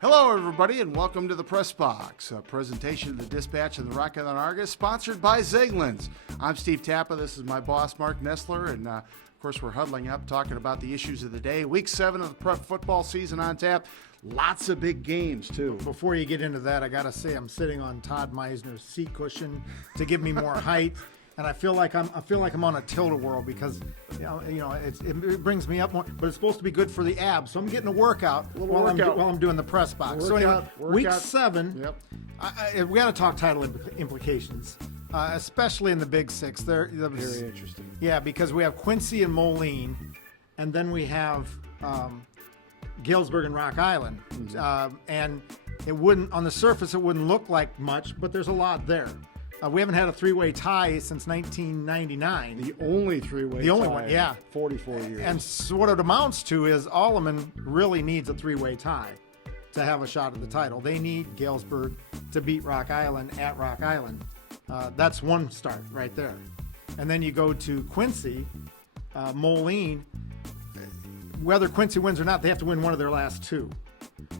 Hello, everybody, and welcome to the Press Box, a presentation of the Dispatch and the Rock Island Argus, sponsored by Zeglin's. I'm Steve Tappa. This is my boss, Marc Nesseler, and of course, we're huddling up, talking about the issues of the day. Week 7 of the prep football season on tap. Lots of big games, too. Before you get into that, I got to say I'm sitting on Todd Meisner's seat cushion to give me more height. And I feel like I'm on a tilt-a-whirl because it brings me up more, but it's supposed to be good for the abs. So I'm getting a workout while I'm doing the press box. So anyway, week 7, we got to talk title implications, especially in the Big Six. Very interesting. Yeah, because we have Quincy and Moline, and then we have Galesburg and Rock Island, and it wouldn't on the surface it wouldn't look like much, but there's a lot there. We haven't had a three-way tie since 1999. The only three-way tie. The only one, yeah. 44 years. And so what it amounts to is Alleman really needs a three-way tie to have a shot at the title. They need Galesburg to beat Rock Island at Rock Island. That's one start right there. And then you go to Quincy, Moline. Whether Quincy wins or not, they have to win one of their last two.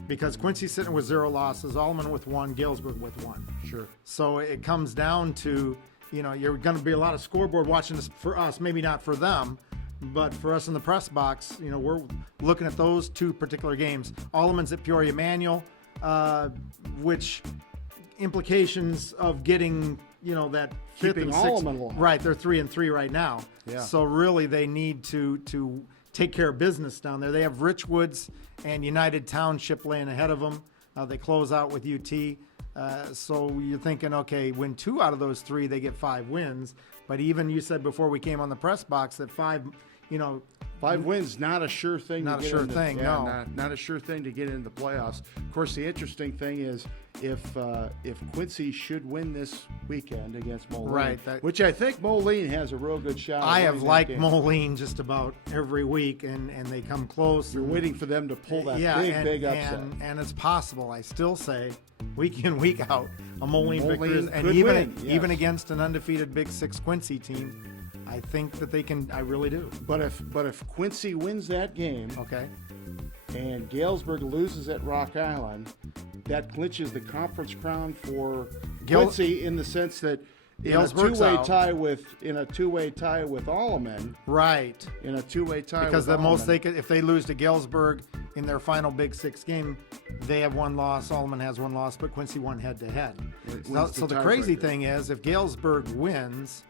Because Quincy's sitting with 0 losses, Alleman with 1, Galesburg with 1. Sure. So it comes down to, you're going to be a lot of scoreboard watching this for us, maybe not for them, but for us in the press box, we're looking at those two particular games. Alleman's at Peoria Manual, which implications of getting, that fifth Keeping and sixth. Alleman alive. Right, they're 3-3 right now. Yeah. So really they need to take care of business down there. They have Richwoods and United Township laying ahead of them. They close out with UT. So you're thinking, okay, win 2 out of those 3, they get 5 wins. But even you said before we came on the press box that 5 wins, not a sure thing. Not a sure thing, no. Not a sure thing to get into the playoffs. Of course, the interesting thing is if Quincy should win this weekend against Moline, right, which I think Moline has a real good shot. I have liked Moline just about every week, and they come close. You're waiting for them to pull that big upset. And it's possible. I still say week in, week out, a Moline victory, and even against an undefeated Big Six Quincy team, I think that they can. I really do. But if Quincy wins that game, okay, and Galesburg loses at Rock Island, that clinches the conference crown for Quincy in the sense that in a two-way tie with Alleman, right? In a two-way tie because with the most Alleman, they could, if they lose to Galesburg in their final Big Six game, they have 1 loss. Alleman has 1 loss, but Quincy won head-to-head. So the crazy thing is, if Galesburg wins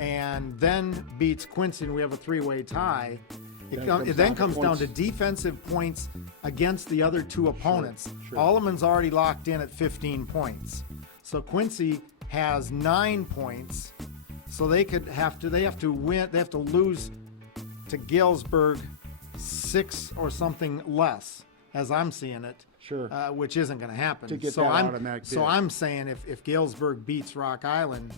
and then beats Quincy and we have a 3-way tie, it then comes down to defensive points against the other 2 opponents. Sure. Alleman's already locked in at 15 points. So Quincy has 9 points. So they have to win. They have to lose to Galesburg 6 or something less, as I'm seeing it. Sure. Which isn't going to happen. To get that automatic bid. So I'm saying if Galesburg beats Rock Island,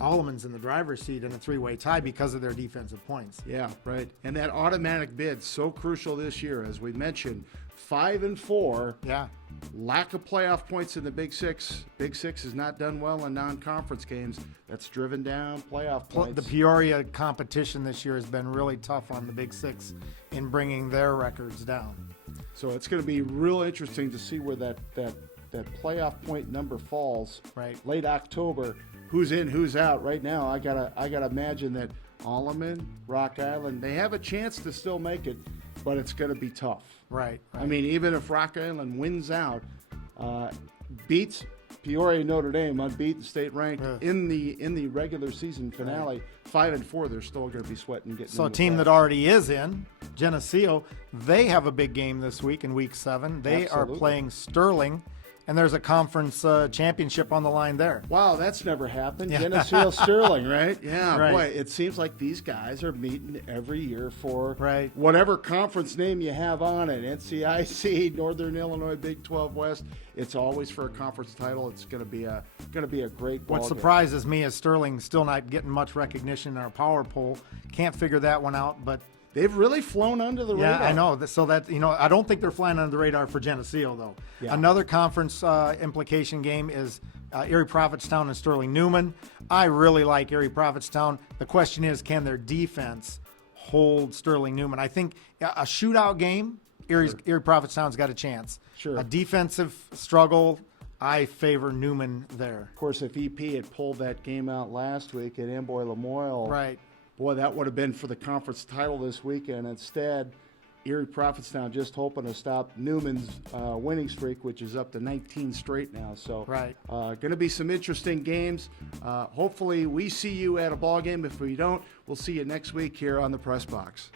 Alleman's in the driver's seat in a 3-way tie because of their defensive points. Yeah, right. And that automatic bid, so crucial this year, as we mentioned, 5-4. Yeah. Lack of playoff points in the Big Six. Big Six has not done well in non-conference games. That's driven down playoff points. The Peoria competition this year has been really tough on the Big Six in bringing their records down. So it's going to be real interesting to see where that playoff point number falls. Right. Late October. Who's in, who's out? Right now, I gotta imagine that Alleman, Rock Island, they have a chance to still make it, but it's going to be tough. Right. I mean, even if Rock Island wins out, beats Peoria Notre Dame, unbeaten, state ranked in the regular season finale, 5-4, they're still going to be sweating getting. So a team that already is in, Geneseo, they have a big game this week in Week 7. They are playing Sterling. And there's a conference championship on the line there. Wow, that's never happened. Yeah. Geneseo Sterling, right? Yeah, right. Boy, it seems like these guys are meeting every year for right. whatever conference name you have on it. NCIC, Northern Illinois, Big 12 West. It's always for a conference title. It's going to be a great ball What surprises me is Sterling still not getting much recognition in our power poll. Can't figure that one out, but they've really flown under the radar. Yeah, I know. So that I don't think they're flying under the radar for Geneseo though. Yeah. Another conference implication game is Erie Prophetstown and Sterling Newman. I really like Erie Prophetstown. The question is, can their defense hold Sterling Newman? I think a shootout game Erie Prophetstown's got a chance. Sure. A defensive struggle, I favor Newman there. Of course, if EP had pulled that game out last week at Amboy Lamoille, Right. boy, that would have been for the conference title this weekend. Instead, Erie Prophetstown just hoping to stop Newman's winning streak, which is up to 19 straight now. So, Right. Going to be some interesting games. Hopefully, we see you at a ball game. If we don't, we'll see you next week here on the Press Box.